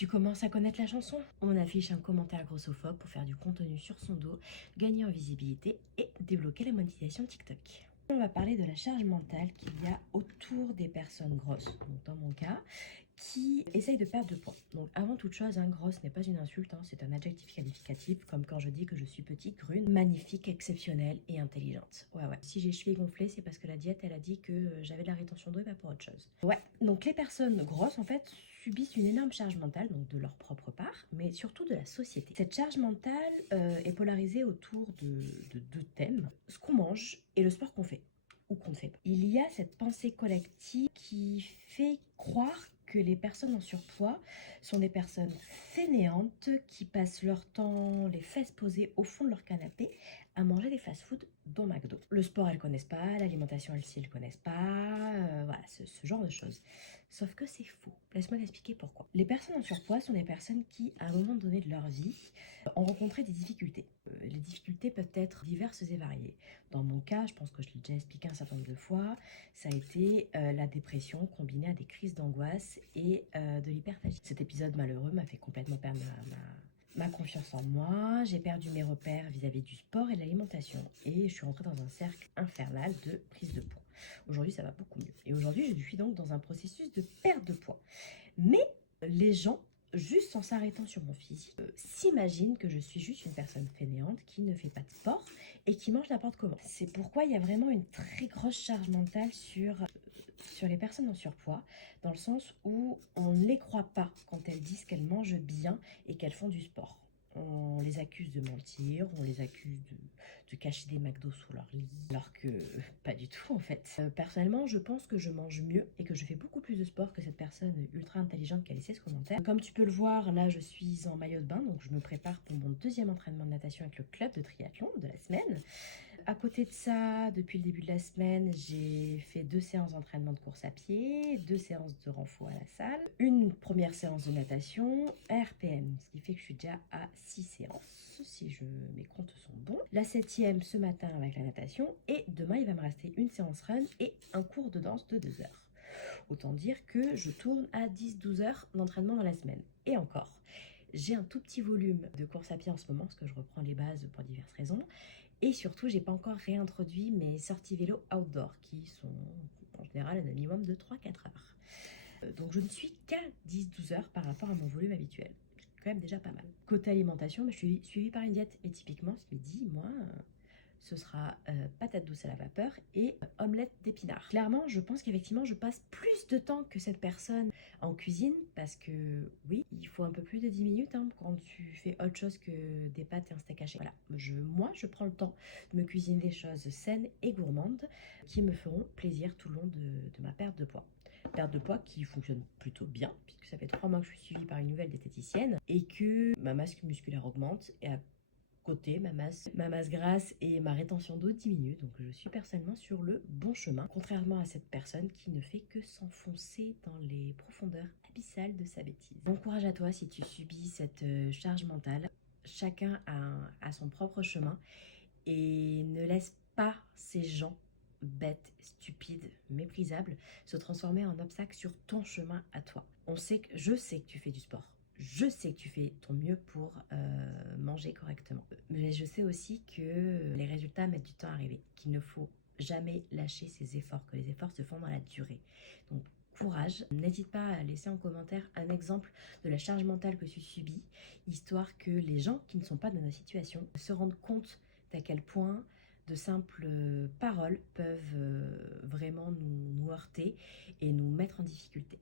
Tu commences à connaître la chanson? On affiche un commentaire grossophobe pour faire du contenu sur son dos, gagner en visibilité et débloquer la monétisation TikTok. On va parler de la charge mentale qu'il y a autour des personnes grosses, donc dans mon cas, qui essayent de perdre de poids. Donc avant toute chose, grosse n'est pas une insulte, c'est un adjectif qualificatif, comme quand je dis que je suis petite, brune, magnifique, exceptionnelle et intelligente. Ouais. Si j'ai cheveux gonflés, c'est parce que la diète, elle a dit que j'avais de la rétention d'eau et pas pour autre chose. Ouais, donc les personnes grosses, en fait, subissent une énorme charge mentale, donc de leur propre part, mais surtout de la société. Cette charge mentale est polarisée autour de deux thèmes, ce qu'on mange et le sport qu'on fait ou qu'on ne fait pas. Il y a cette pensée collective qui fait croire que les personnes en surpoids sont des personnes fainéantes qui passent leur temps les fesses posées au fond de leur canapé à manger des fast-food dont McDo. Le sport, elles connaissent pas, l'alimentation, elles connaissent pas, voilà, ce genre de choses. Sauf que c'est faux. Laisse-moi t'expliquer pourquoi. Les personnes en surpoids sont des personnes qui, à un moment donné de leur vie, ont rencontré des difficultés. Les difficultés peuvent être diverses et variées. Dans mon cas, je pense que je l'ai déjà expliqué un certain nombre de fois, ça a été la dépression combinée à des crises d'angoisse et de l'hyperphagie. Cet épisode malheureux m'a fait complètement perdre ma confiance en moi, j'ai perdu mes repères vis-à-vis du sport et de l'alimentation et je suis rentrée dans un cercle infernal de prise de poids. Aujourd'hui, ça va beaucoup mieux. Et aujourd'hui, je suis donc dans un processus de perte de poids. Mais les gens, juste en s'arrêtant sur mon physique, s'imaginent que je suis juste une personne fainéante qui ne fait pas de sport et qui mange n'importe comment. C'est pourquoi il y a vraiment une très grosse charge mentale sur les personnes en surpoids, dans le sens où on ne les croit pas quand elles disent qu'elles mangent bien et qu'elles font du sport. On les accuse de mentir, on les accuse de cacher des McDo sous leur lit, alors que pas du tout en fait. Personnellement, je pense que je mange mieux et que je fais beaucoup plus de sport que cette personne ultra intelligente qui a laissé ce commentaire. Comme tu peux le voir, là je suis en maillot de bain, donc je me prépare pour mon deuxième entraînement de natation avec le club de triathlon de la semaine. À côté de ça, depuis le début de la semaine, j'ai fait 2 séances d'entraînement de course à pied, 2 séances de renfort à la salle, une première séance de natation, RPM, ce qui fait que je suis déjà à 6 séances, si mes comptes sont bons. La 7e ce matin avec la natation, et demain il va me rester une séance run et un cours de danse de 2 heures. Autant dire que je tourne à 10-12 heures d'entraînement dans la semaine. Et encore, j'ai un tout petit volume de course à pied en ce moment, parce que je reprends les bases pour diverses raisons. Et surtout, j'ai pas encore réintroduit mes sorties vélo outdoor, qui sont en général un minimum de 3-4 heures. Donc je ne suis qu'à 10-12 heures par rapport à mon volume habituel. C'est quand même déjà pas mal. Côté alimentation, je suis suivie par une diète. Et typiquement, ce midi, moi, ce sera patate douce à la vapeur et omelette d'épinards. Clairement, je pense qu'effectivement, je passe plus de temps que cette personne en cuisine parce que, oui, il faut un peu plus de 10 minutes quand tu fais autre chose que des pâtes et un steak haché. Voilà, moi, je prends le temps de me cuisiner des choses saines et gourmandes qui me feront plaisir tout le long de ma perte de poids. Perte de poids qui fonctionne plutôt bien, puisque ça fait 3 mois que je suis suivie par une nouvelle diététicienne et que ma masse musculaire augmente et à côté, ma masse grasse et ma rétention d'eau diminue, donc je suis personnellement sur le bon chemin, contrairement à cette personne qui ne fait que s'enfoncer dans les profondeurs abyssales de sa bêtise. Bon courage à toi si tu subis cette charge mentale. Chacun a son propre chemin et ne laisse pas ces gens bêtes, stupides, méprisables se transformer en obstacle sur ton chemin à toi. Je sais que tu fais du sport. Je sais que tu fais ton mieux pour manger correctement. Mais je sais aussi que les résultats mettent du temps à arriver, qu'il ne faut jamais lâcher ses efforts, que les efforts se font dans la durée. Donc courage, n'hésite pas à laisser en commentaire un exemple de la charge mentale que tu subis, histoire que les gens qui ne sont pas dans la situation se rendent compte d'à quel point de simples paroles peuvent vraiment nous heurter et nous mettre en difficulté.